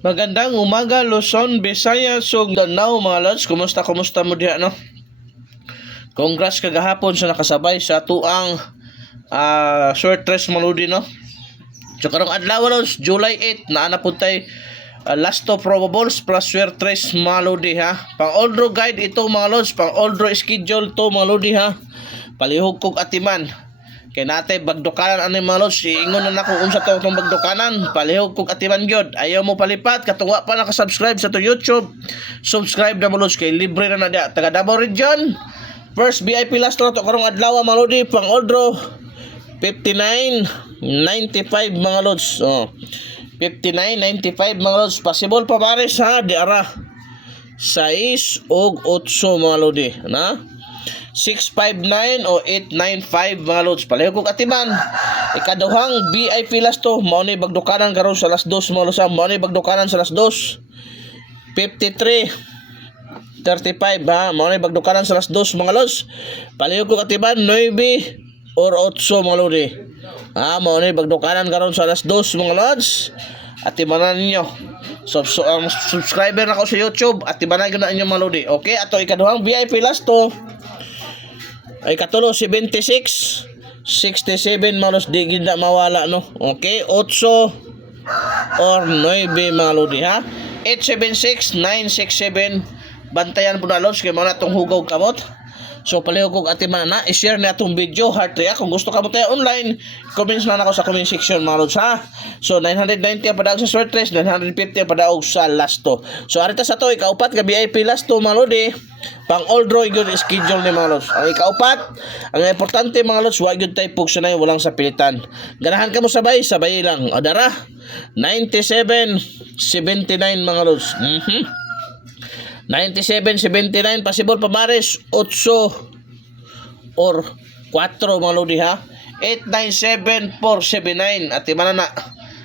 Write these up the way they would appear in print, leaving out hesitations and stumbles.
Magandang umaga, Luzon, Visayas, ug Danao mga lods. Kumusta mo diha no? Congrats kagahapon sa nakasabay sa tuang short race maludi no. So karong adlaw lods, July 8 naa na puntay last of probables plus short race maludi ha. Pang old draw guide ito mga lods, pang old draw schedule to maludi ha. Palihog kog atiman. Kay natay bagdukanan ani mga lods, ingon na nako unsa to tong bagdukanan, palihog kog atiman gyud. Ayaw mo palipat katungwa pa naka-subscribe sa to YouTube. Subscribe na mga lods kay libre na dia taga Davao Region. First VIP last to karong adlaw mga lodi, pang old draw 59.95 mga lods. 59.95 mga lods. Possible pa baris ha, di ara 6 og 8 mga lodi na 659 o 895 mga lods. Palihog kog atiman. Ikaduhang VIP last to, mao ni bagdukanan karon sa las 2 mga lods. Mao ni bagdukanan sa las 2 53.35 ha. Mao ni bagdukanan sa las 2 mga lods. Palihog kog atiman 9 or 8 mga lodi. Mao ni bagdukanan karon sa las 2 mga lods. Atimanan ninyo. Subscriber na ko sa YouTube, atimanan gyud na inyo mga lodi. Okay, ato ikaduhang VIP last to ay katulo 76 67 malos di gid na mawala no. Okay, 8 or 9 mga lodi ha. 876 967 bantayan po na lods kay mo na tong hugaw kamot. So palihog kog atiman na i-share na atong video heart react. Kung gusto ka mo tayo online, comments na ako sa comment section mga lods ha. So 990 ang padaog sa short race, 950 ang padaog sa last to. So arita sa to ikaupat ka VIP last to mga lodi. Pang all draw gyud schedule ni mga lods. Ang ikaupat, ang importante mga lods, wa gyud tay pugsunay walang sa pilitan. Ganahan ka mo sabay lang. Adara 97.79 mga lods. 97.79 possible pa mares 8 or 4 mga lodi ha. 897.479 at imana na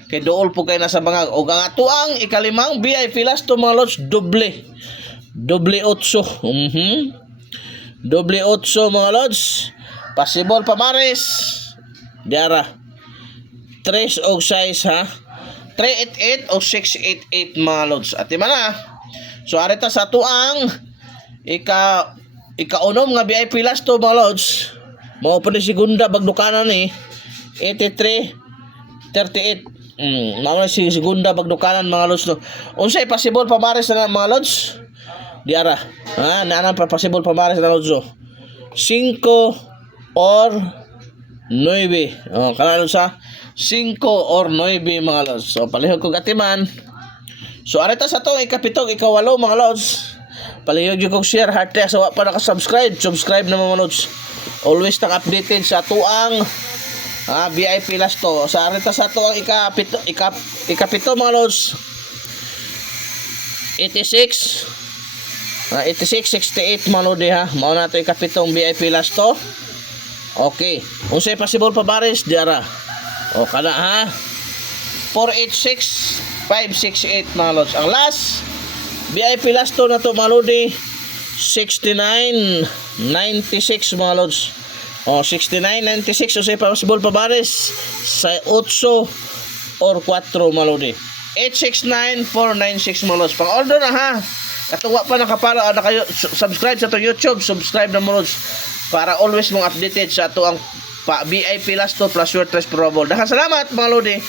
kay dool po kay nasa bangag. O ang atuang ikalimang VIP last to mga lods, doble 8 doble 8 mga lods. Possible pa mares diara 3 og 6 ha. 388 o 688 mga lods at imana. So arita sa tuang ikaunom nga VIP last to mga lods. Mao pa ni segunda bagdukanan ni 83.38. Mao na si segunda bagdukanan mga lods no. Unsay possible pa mares na mga lods? Diara. Naanan pa possible pa mares na lods. 5 or 9. Kana lods ha. 5 or 9 mga lods. So palihog kog atiman. So arita sa to ikapitog ikawalo mga lods. Palihog yung kong share heart react. So pa naka-subscribe, subscribe na mga lods. Always nang updated sa tuang VIP last to. Sa arita sa to ang ikapito mga lods. 86 68 mga lodi ha. Mao na to ikapitong VIP last to. Okay. Unsay possible pa baris diara. O kana ha. 486 568 mga lods. Ang last VIP last to na to mga lodi 69.96 mga lods. 69.96 o say possible pa baris sa 8 or 4 mga lodi. 869.496 mga lods. Pang order na ha. Katungwa pa nakapara na kayo subscribe sa to YouTube, subscribe na mga lods para always mong updated sa to ang VIP last to plus short race probable. Salamat mga lodi.